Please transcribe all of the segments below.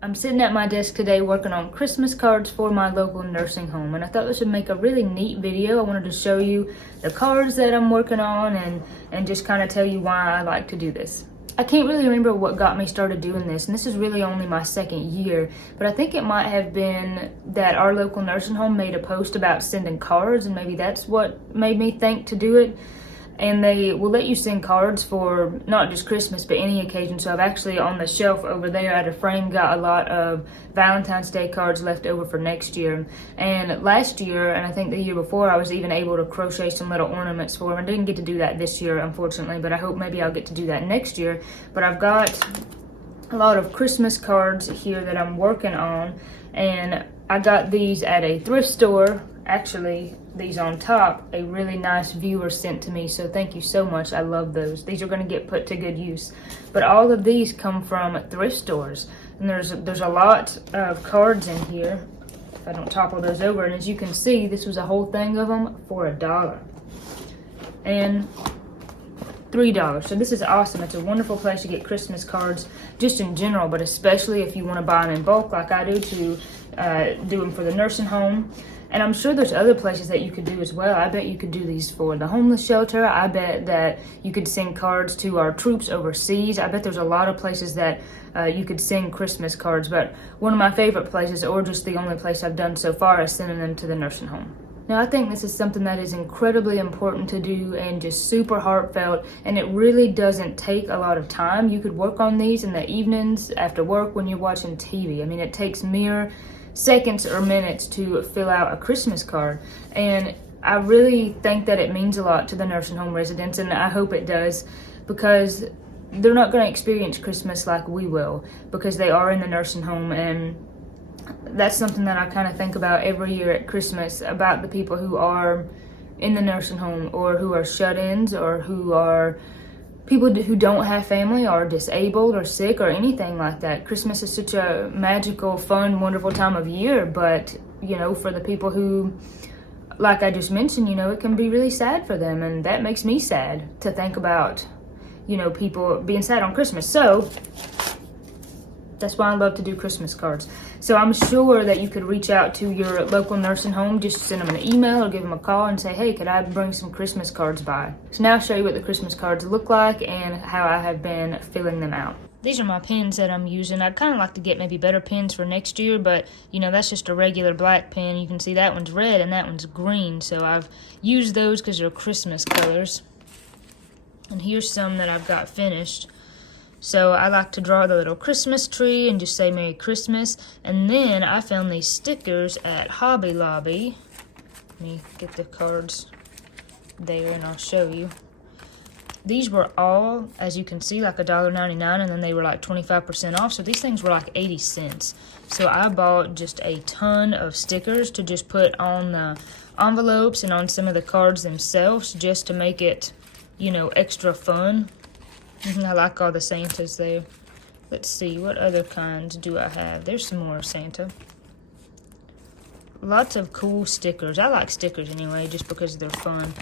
I'm sitting at my desk today working on Christmas cards for my local nursing home, and I thought this would make a really neat video. I wanted to show you the cards that I'm working on and just kind of tell you why I like to do this. I can't really remember what got me started doing this, and this is really only my second year, but I think it might have been that our local nursing home made a post about sending cards, and maybe that's what made me think to do it. And they will let you send cards for not just Christmas, but any occasion. So I've actually, on the shelf over there at a frame, got a lot of Valentine's Day cards left over for next year. And last year, and I think the year before, I was even able to crochet some little ornaments for them. I didn't get to do that this year, unfortunately, but I hope maybe I'll get to do that next year. But I've got a lot of Christmas cards here that I'm working on, and I got these at a thrift store. Actually, these on top, a really nice viewer sent to me, so thank you so much. I love those. These are going to get put to good use. But all of these come from thrift stores, and there's a lot of cards in here, if I don't topple those over. And as you can see, this was a whole thing of them for $1 and $3. So this is awesome. It's a wonderful place to get Christmas cards just in general, but especially if you want to buy them in bulk like I do, to do them for the nursing home. And I'm sure there's other places that you could do as well. I bet you could do these for the homeless shelter. I bet that you could send cards to our troops overseas. I bet there's a lot of places that you could send Christmas cards. But one of my favorite places, or just the only place I've done so far, is sending them to the nursing home. Now, I think this is something that is incredibly important to do and just super heartfelt, and it really doesn't take a lot of time. You could work on these in the evenings after work when you're watching TV. I mean, it takes mere seconds or minutes to fill out a Christmas card, and I really think that it means a lot to the nursing home residents, and I hope it does, because they're not going to experience Christmas like we will, because they are in the nursing home. And that's something that I kind of think about every year at Christmas, about the people who are in the nursing home, or who are shut-ins, or who are people who don't have family, or disabled, or sick, or anything like that. Christmas is such a magical, fun, wonderful time of year, but, you know, for the people who, like I just mentioned, you know, it can be really sad for them, and that makes me sad to think about, you know, people being sad on Christmas. So that's why I love to do Christmas cards. So I'm sure that you could reach out to your local nursing home, just send them an email or give them a call and say, hey, could I bring some Christmas cards by? So now I'll show you what the Christmas cards look like and how I have been filling them out. These are my pens that I'm using. I'd kind of like to get maybe better pens for next year, but, you know, that's just a regular black pen. You can see that one's red and that one's green, so I've used those because they're Christmas colors. And here's some that I've got finished. So I like to draw the little Christmas tree and just say Merry Christmas. And then I found these stickers at Hobby Lobby. Let me get the cards there and I'll show you. These were all, as you can see, like $1.99, and then they were like 25% off. So these things were like 80 cents. So I bought just a ton of stickers to just put on the envelopes and on some of the cards themselves, just to make it, you know, extra fun. I like all the Santas there. Let's see, what other kinds do I have? There's some more Santa. Lots of cool stickers. I like stickers anyway, just because they're fun.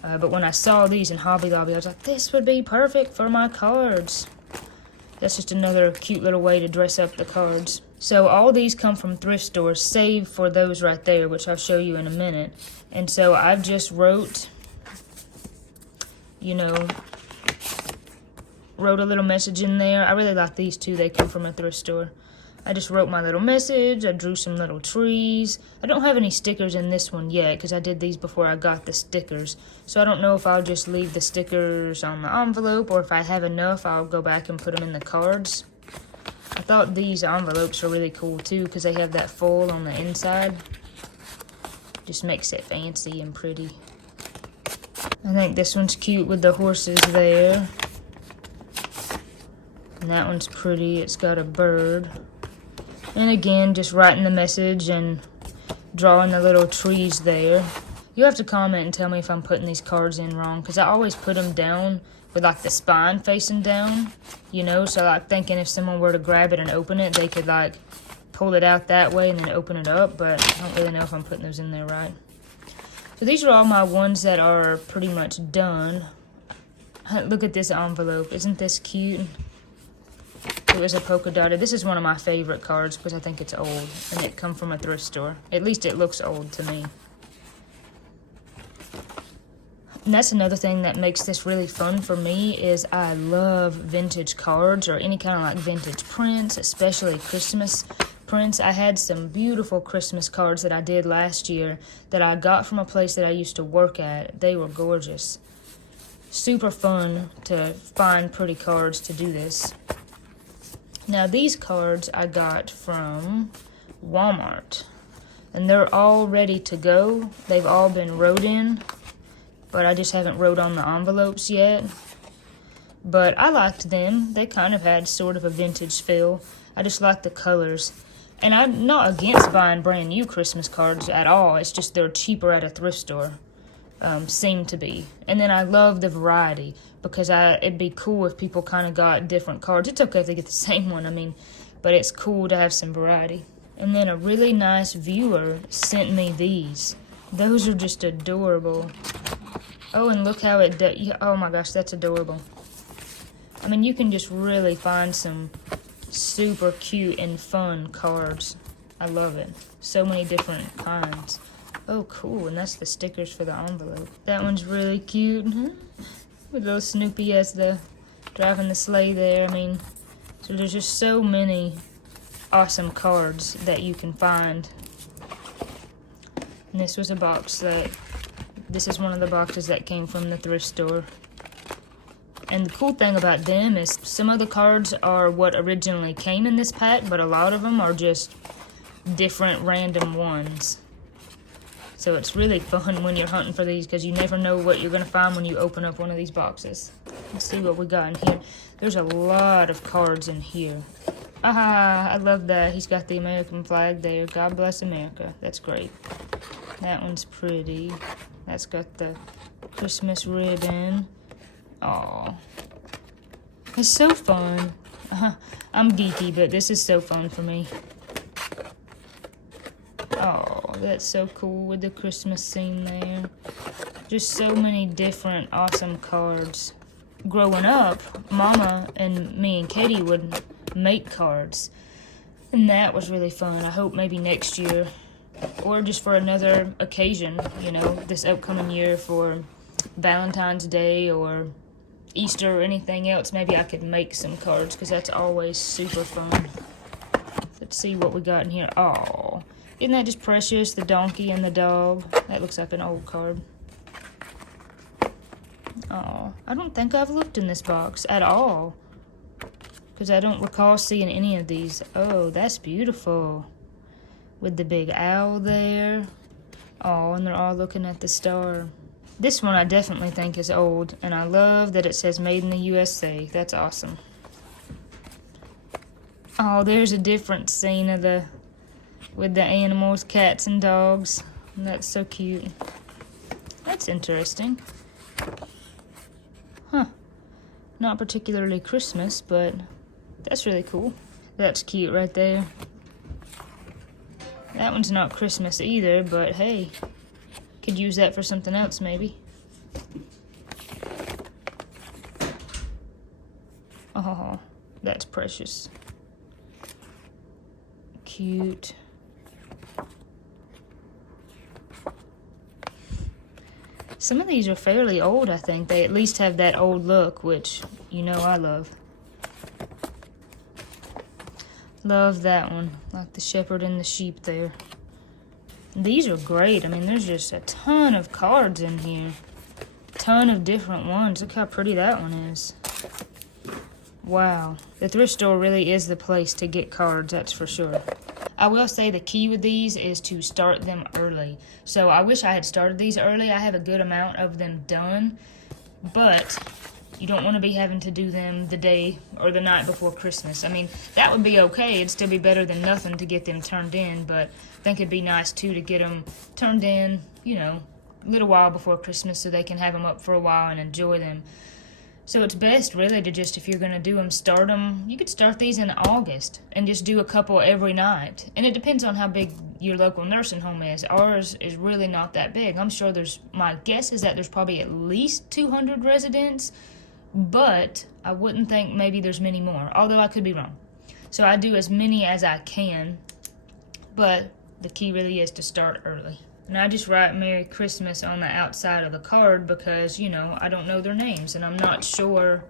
But when I saw these in Hobby Lobby, I was like, this would be perfect for my cards. That's just another cute little way to dress up the cards. So all these come from thrift stores, save for those right there, which I'll show you in a minute. And so I've just wrote, you know, wrote a little message in there. I really like these too. They come from a thrift store. I just wrote my little message. I drew some little trees. I don't have any stickers in this one yet because I did these before I got the stickers. So I don't know if I'll just leave the stickers on the envelope, or if I have enough, I'll go back and put them in the cards. I thought these envelopes are really cool too because they have that foil on the inside. Just makes it fancy and pretty. I think this one's cute with the horses there. And that one's pretty. It's got a bird. And again, just writing the message and drawing the little trees there. You have to comment and tell me if I'm putting these cards in wrong, because I always put them down with like the spine facing down, you know, so like thinking if someone were to grab it and open it, they could like pull it out that way and then open it up, but I don't really know if I'm putting those in there right. So these are all my ones that are pretty much done. Look at this envelope. Isn't this cute? It was a polka dotted. This is one of my favorite cards because I think it's old and it come from a thrift store. At least it looks old to me. And that's another thing that makes this really fun for me is I love vintage cards or any kind of like vintage prints, especially Christmas prints. I had some beautiful Christmas cards that I did last year that I got from a place that I used to work at. They were gorgeous. Super fun to find pretty cards to do this. Now these cards I got from Walmart and they're all ready to go. They've all been wrote in, but I just haven't wrote on the envelopes yet. But I liked them. They kind of had sort of a vintage feel. I just liked the colors. And I'm not against buying brand new Christmas cards at all. It's just they're cheaper at a thrift store. Seem to be. And then I love the variety because it'd be cool if people kind of got different cards. It's okay if they get the same one, I mean, but it's cool to have some variety. And then a really nice viewer sent me these. Those are just adorable. Oh, and look how oh my gosh, that's adorable. I mean, you can just really find some super cute and fun cards. I love it. So many different kinds. Oh, cool, and that's the stickers for the envelope. That one's really cute. With little Snoopy as the driving the sleigh there. I mean, so there's just so many awesome cards that you can find. And this was a box this is one of the boxes that came from the thrift store. And the cool thing about them is some of the cards are what originally came in this pack, but a lot of them are just different random ones. So it's really fun when you're hunting for these because you never know what you're going to find when you open up one of these boxes. Let's see what we got in here. There's a lot of cards in here. Ah, I love that. He's got the American flag there. God bless America. That's great. That one's pretty. That's got the Christmas ribbon. Aw. It's so fun. I'm geeky, but this is so fun for me. Oh, that's so cool with the Christmas scene there. Just so many different awesome cards. Growing up, Mama and me and Katie would make cards. And that was really fun. I hope maybe next year, or just for another occasion, you know, this upcoming year for Valentine's Day or Easter or anything else, maybe I could make some cards because that's always super fun. Let's see what we got in here. Oh, isn't that just precious? The donkey and the dog. That looks like an old card. Oh, I don't think I've looked in this box at all because I don't recall seeing any of these. Oh, that's beautiful. With the big owl there. Oh, and they're all looking at the star. This one I definitely think is old, and I love that it says Made in the USA. That's awesome. Oh, there's a different scene of with the animals, cats and dogs. And that's so cute. That's interesting. Huh. Not particularly Christmas, but that's really cool. That's cute right there. That one's not Christmas either, but hey, could use that for something else maybe. Oh, that's precious. Cute. Some of these are fairly old, I think. They at least have that old look, which you know I love. Love that one, like the shepherd and the sheep there. These are great. I mean, there's just a ton of cards in here. Ton of different ones. Look how pretty that one is. Wow. The thrift store really is the place to get cards, that's for sure. I will say the key with these is to start them early. So I wish I had started these early. I have a good amount of them done, but you don't want to be having to do them the day or the night before Christmas. I mean, that would be okay. It'd still be better than nothing to get them turned in, but I think it'd be nice, too, to get them turned in, you know, a little while before Christmas so they can have them up for a while and enjoy them. So it's best, really, to just, if you're going to do them, start them. You could start these in August and just do a couple every night. And it depends on how big your local nursing home is. Ours is really not that big. I'm sure my guess is that there's probably at least 200 residents, but I wouldn't think maybe there's many more, although I could be wrong. So I do as many as I can, but the key really is to start early. And I just write Merry Christmas on the outside of the card because, you know, I don't know their names and I'm not sure,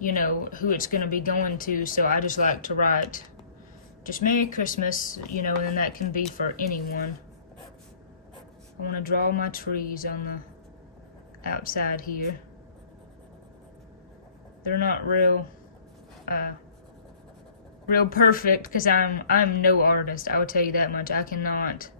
you know, who it's going to be going to. So I just like to write just Merry Christmas, you know, and that can be for anyone. I want to draw my trees on the outside here. They're not real perfect because I'm no artist. I will tell you that much. I cannot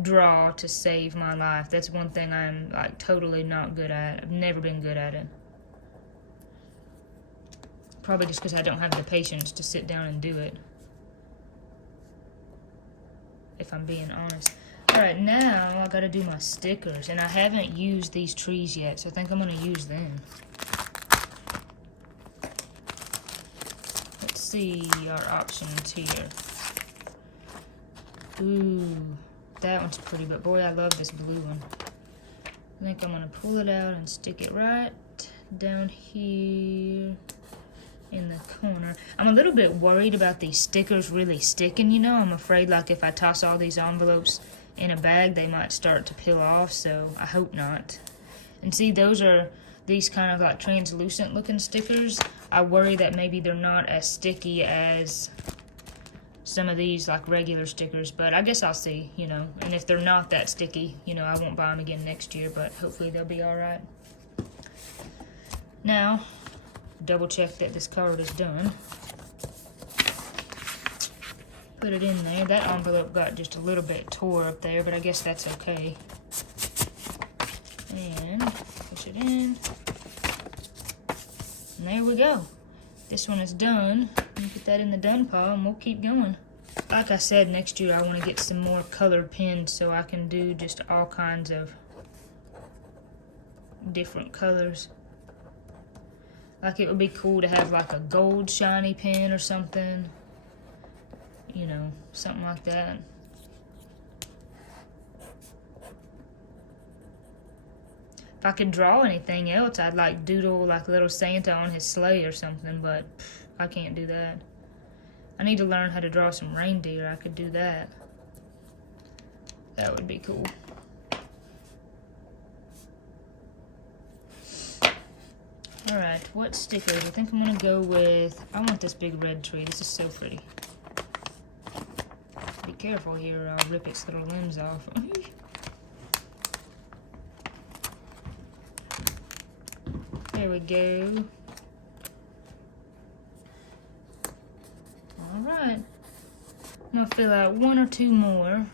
draw to save my life. That's one thing I'm like totally not good at. I've never been good at it. Probably just because I don't have the patience to sit down and do it, if I'm being honest. Alright, now I gotta do my stickers, and I haven't used these trees yet, so I think I'm gonna use them. Let's see our options here. Ooh, that one's pretty, but boy, I love this blue one. I think I'm gonna pull it out and stick it right down here in the corner. I'm a little bit worried about these stickers really sticking, you know. I'm afraid like if I toss all these envelopes in a bag, they might start to peel off, so I hope not. And see, those are these kind of like translucent looking stickers. I worry that maybe they're not as sticky as some of these like regular stickers, but I guess I'll see, you know. And if they're not that sticky, you know, I won't buy them again next year, but hopefully they'll be all right. Now, double check that this card is done. Put it in there. That envelope got just a little bit tore up there, but I guess that's okay. And push it in. And there we go. This one is done. Put that in the done pile and we'll keep going. Like I said, next year I want to get some more colored pens so I can do just all kinds of different colors. Like it would be cool to have like a gold shiny pen or something. You know, something like that. If I could draw anything else, I'd like doodle like a little Santa on his sleigh or something, but I can't do that. I need to learn how to draw some reindeer. I could do that. That would be cool. Alright, what stickers? I think I'm gonna go with, I want this big red tree. This is so pretty. Be careful here or I'll rip its little limbs off. There we go. Alright. I'm gonna fill out one or two more.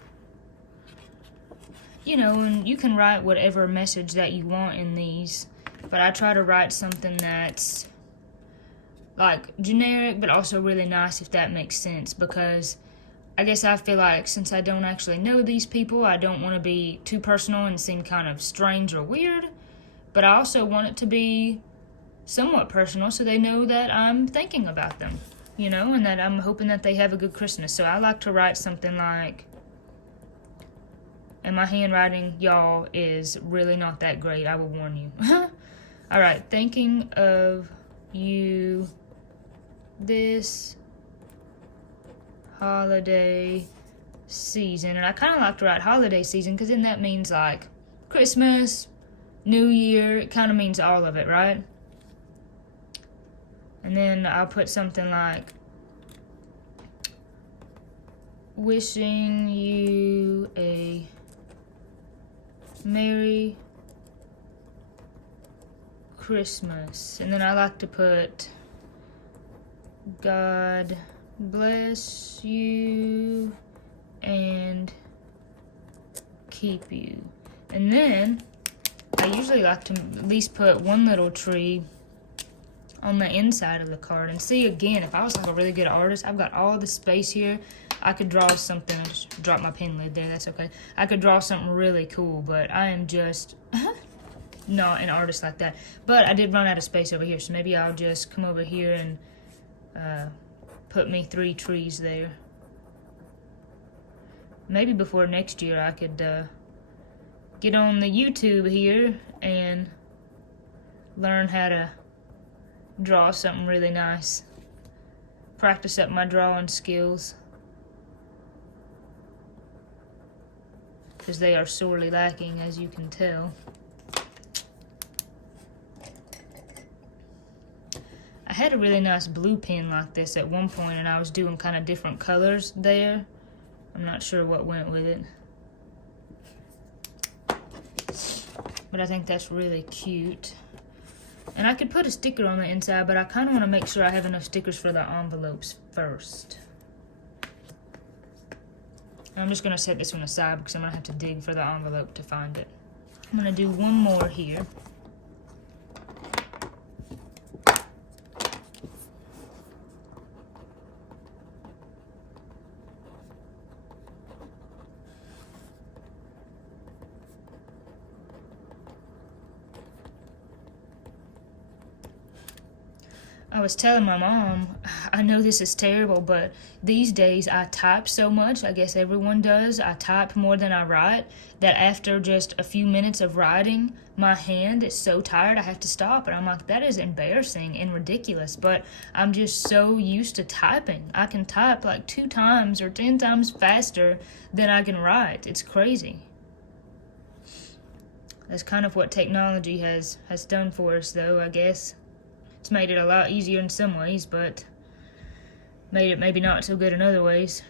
You know, and you can write whatever message that you want in these, but I try to write something that's like generic but also really nice, if that makes sense, because I guess I feel like since I don't actually know these people, I don't want to be too personal and seem kind of strange or weird, but I also want it to be somewhat personal so they know that I'm thinking about them, you know, and that I'm hoping that they have a good Christmas. So I like to write something like, and my handwriting, y'all, is really not that great, I will warn you. Alright, thinking of you this holiday season. And I kind of like to write holiday season because then that means like Christmas, New Year. It kind of means all of it, right? And then I'll put something like wishing you a Merry Christmas. And then I like to put God bless you and keep you. And then I usually like to at least put one little tree on the inside of the card. And see, again, if I was like a really good artist, I've got all the space here. I could draw something. I just dropped my pen lid there, that's okay. I could draw something really cool, but I am just not an artist like that. But I did run out of space over here, so maybe I'll just come over here and put me 3 trees there. Maybe before next year I could get on the YouTube here and learn how to draw something really nice. practice up my drawing skills, because they are sorely lacking, as you can tell. I had a really nice blue pen like this at one point, and I was doing kind of different colors there. I'm not sure what went with it, but I think that's really cute. And I could put a sticker on the inside, but I kind of want to make sure I have enough stickers for the envelopes first. I'm just going to set this one aside because I'm going to have to dig for the envelope to find it. I'm going to do one more here. I was telling my mom, I know this is terrible, but these days I type so much, I guess everyone does, I type more than I write, that after just a few minutes of writing, my hand is so tired I have to stop. And I'm like, that is embarrassing and ridiculous, but I'm just so used to typing. I can type like 2 times or 10 times faster than I can write. It's crazy. That's kind of what technology has done for us, though, I guess. It's made it a lot easier in some ways, but made it maybe not so good in other ways.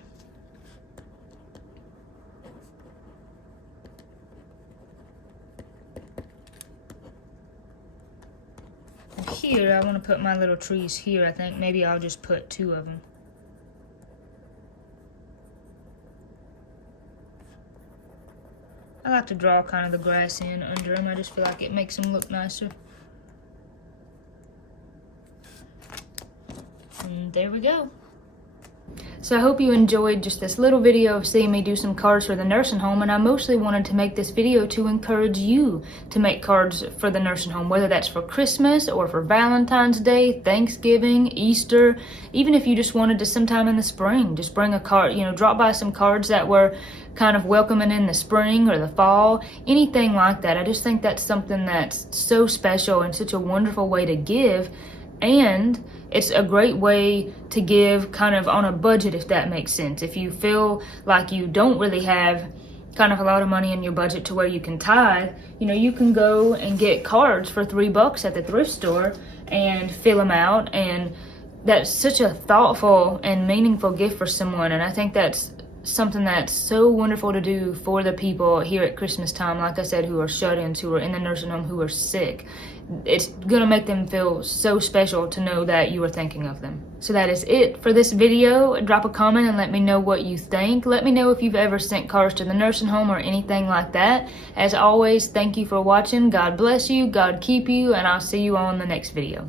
Here, I want to put my little trees here, I think. Maybe I'll just put 2 of them. I like to draw kind of the grass in under them. I just feel like it makes them look nicer. And there we go. So I hope you enjoyed just this little video of seeing me do some cards for the nursing home, and I mostly wanted to make this video to encourage you to make cards for the nursing home, whether that's for Christmas or for Valentine's Day, Thanksgiving, Easter, even if you just wanted to sometime in the spring, just bring a card, drop by some cards that were kind of welcoming in the spring or the fall, anything like that. I just think that's something that's so special and such a wonderful way to give. And it's a great way to give kind of on a budget, if that makes sense. If you feel like you don't really have kind of a lot of money in your budget to where you can tithe, you can go and get cards for $3 at the thrift store and fill them out. And that's such a thoughtful and meaningful gift for someone. And I think that's something that's so wonderful to do for the people here at Christmas time, like I said, who are shut-ins, who are in the nursing home, who are sick. It's gonna make them feel so special to know that you are thinking of them. So that is it for this video. Drop a comment and let me know what you think. Let me know if you've ever sent cards to the nursing home or anything like that. As always, thank you for watching. God bless you, God keep you, and I'll see you all in the next video.